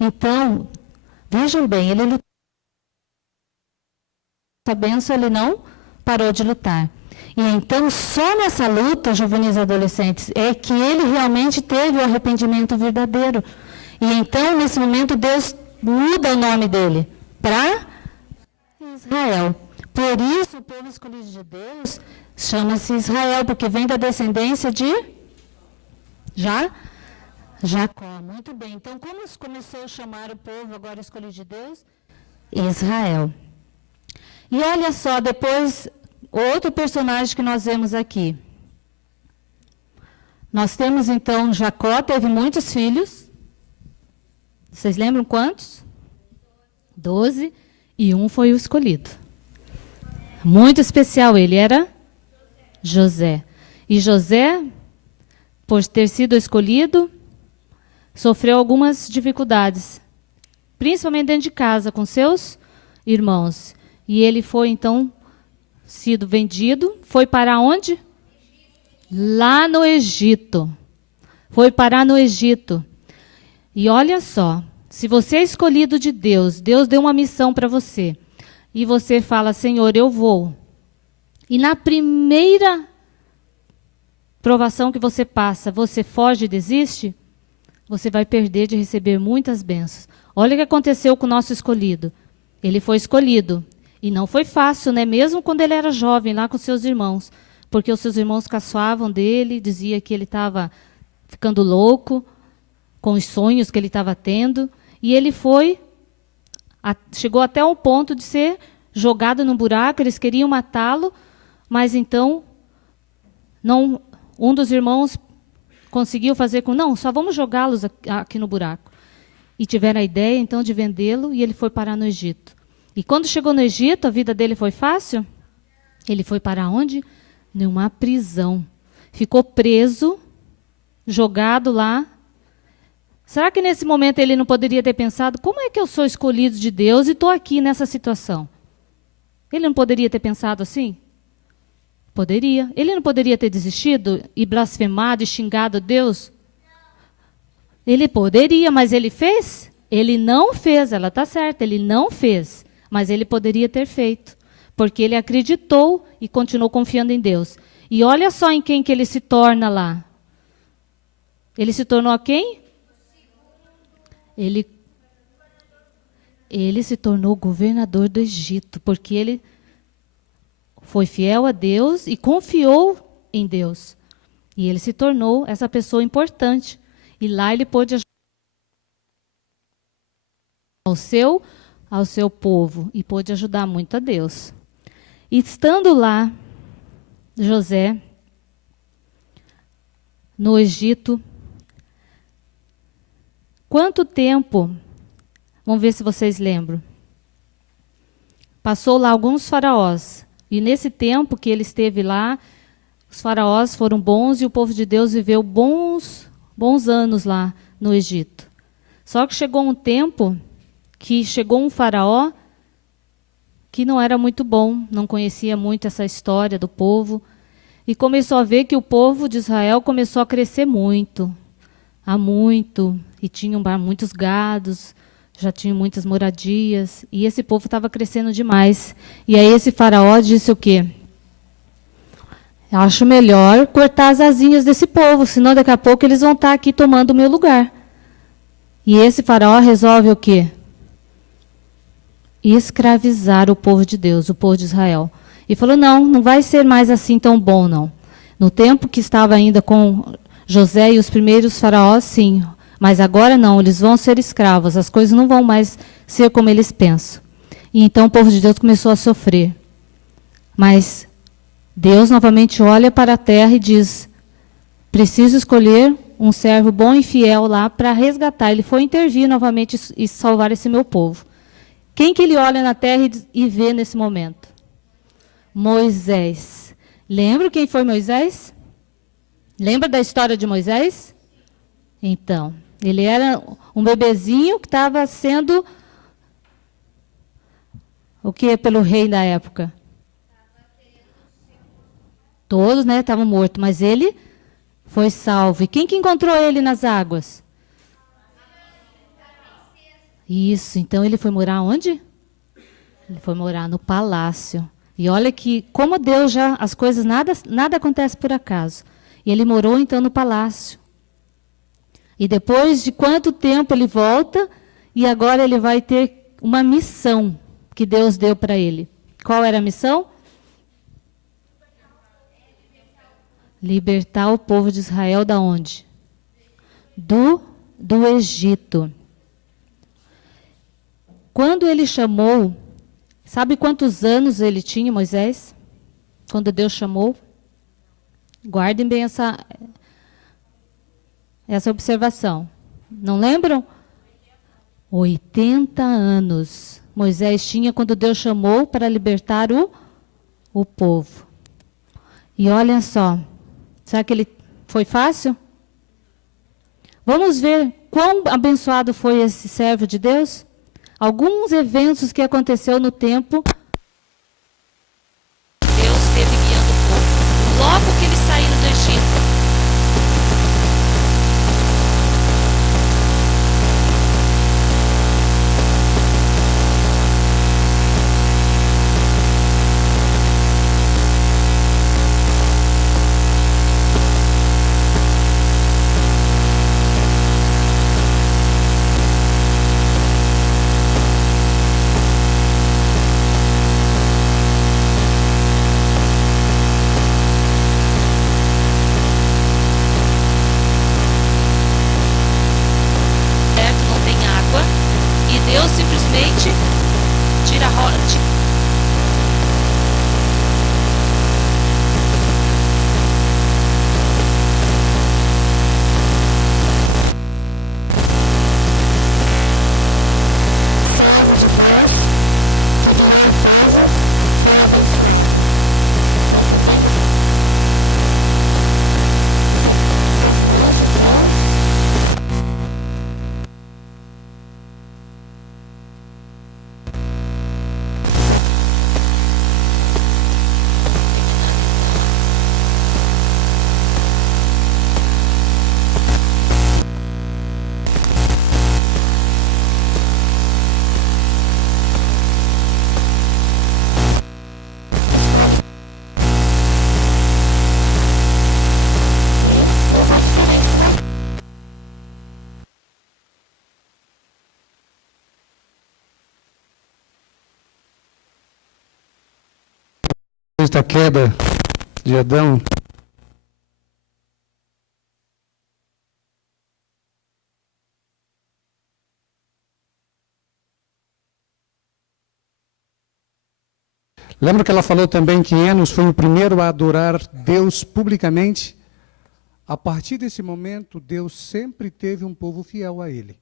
Então, vejam bem, ele lutou essa bênção, ele não parou de lutar. E então, só nessa luta, juvenis e adolescentes, é que ele realmente teve o arrependimento verdadeiro. E então, nesse momento, Deus muda o nome dele para Israel. Por isso, o povo escolhido de Deus chama-se Israel, porque vem da descendência de Jacó. Muito bem. Então, como começou a chamar o povo agora escolhido de Deus? Israel. E olha só, depois, outro personagem que nós vemos aqui. Nós temos, então, Jacó teve muitos filhos. Vocês lembram quantos? 12. E um foi o escolhido. Muito especial, ele era José. E José, por ter sido escolhido, sofreu algumas dificuldades, principalmente dentro de casa, com seus irmãos. E ele foi, então, sido vendido. Foi para onde? Lá no Egito. Foi parar no Egito. E olha só, se você é escolhido de Deus, Deus deu uma missão para você, e você fala, Senhor, eu vou. E na primeira provação que você passa, você foge e desiste, você vai perder de receber muitas bênçãos. Olha o que aconteceu com o nosso escolhido. Ele foi escolhido. E não foi fácil, né? Mesmo quando ele era jovem, lá com seus irmãos. Porque os seus irmãos caçoavam dele, dizia que ele estava ficando louco, com os sonhos que ele estava tendo. E ele chegou até o ponto de ser jogado num buraco, eles queriam matá-lo, mas então um dos irmãos conseguiu fazer não, só vamos jogá-los aqui no buraco. E tiveram a ideia, então, de vendê-lo, e ele foi parar no Egito. E quando chegou no Egito, a vida dele foi fácil? Ele foi para onde? Numa prisão. Ficou preso, jogado lá. Será que nesse momento ele não poderia ter pensado, como é que eu sou escolhido de Deus e estou aqui nessa situação? Ele não poderia ter pensado assim? Poderia. Ele não poderia ter desistido e blasfemado e xingado Deus? Ele poderia, mas ele fez? Ele não fez, ela está certa, ele não fez. Mas ele poderia ter feito, porque ele acreditou e continuou confiando em Deus. E olha só em quem que ele se torna lá. Ele se tornou a quem? Ele se tornou governador do Egito, porque ele foi fiel a Deus e confiou em Deus. E ele se tornou essa pessoa importante. E lá ele pôde ajudar ao seu povo e pôde ajudar muito a Deus. E estando lá, José, no Egito, quanto tempo, vamos ver se vocês lembram, passou lá alguns faraós, e nesse tempo que ele esteve lá, os faraós foram bons e o povo de Deus viveu bons anos lá no Egito. Só que chegou um tempo que chegou um faraó que não era muito bom, não conhecia muito essa história do povo, e começou a ver que o povo de Israel começou a crescer muito, e tinham muitos gados, já tinham muitas moradias, e esse povo estava crescendo demais. E aí esse faraó disse o quê? Eu acho melhor cortar as asinhas desse povo, senão daqui a pouco eles vão estar aqui tomando o meu lugar. E esse faraó resolve o quê? Escravizar o povo de Deus, o povo de Israel. E falou, não vai ser mais assim tão bom, não. No tempo que estava ainda com José e os primeiros faraós, sim. Mas agora não, eles vão ser escravos, as coisas não vão mais ser como eles pensam. E então o povo de Deus começou a sofrer. Mas Deus novamente olha para a terra e diz, preciso escolher um servo bom e fiel lá para resgatar. Ele foi intervir novamente e salvar esse meu povo. Quem que ele olha na terra e vê nesse momento? Moisés. Lembra quem foi Moisés? Lembra da história de Moisés? Então, ele era um bebezinho que estava sendo o que pelo rei da época? Todos, né, estavam mortos, mas ele foi salvo. E quem que encontrou ele nas águas? Isso, então ele foi morar onde? Ele foi morar no palácio. E olha que, como Deus já, as coisas, nada acontece por acaso. E ele morou então no palácio. E depois de quanto tempo ele volta, e agora ele vai ter uma missão que Deus deu para ele. Qual era a missão? Libertar o povo de Israel da onde? Do Egito. Quando ele chamou, sabe quantos anos ele tinha, Moisés? Quando Deus chamou? Guardem bem essa observação. Não lembram? 80 anos Moisés tinha quando Deus chamou para libertar o povo. E olha só, será que ele foi fácil? Vamos ver quão abençoado foi esse servo de Deus? Alguns eventos que aconteceu no tempo. Deus esteve guiando o povo. Logo que eles saíram do Egito. Da queda de Adão, lembra que ela falou também que Enos foi o primeiro a adorar Deus publicamente? A partir desse momento, Deus sempre teve um povo fiel a Ele.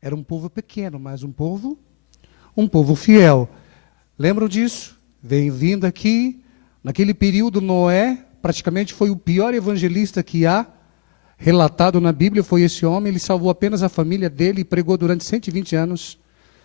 Era um povo pequeno, mas um povo fiel. Lembram disso? Vem vindo aqui. Naquele período, Noé praticamente foi o pior evangelista que há relatado na Bíblia, foi esse homem. Ele salvou apenas a família dele e pregou durante 120 anos.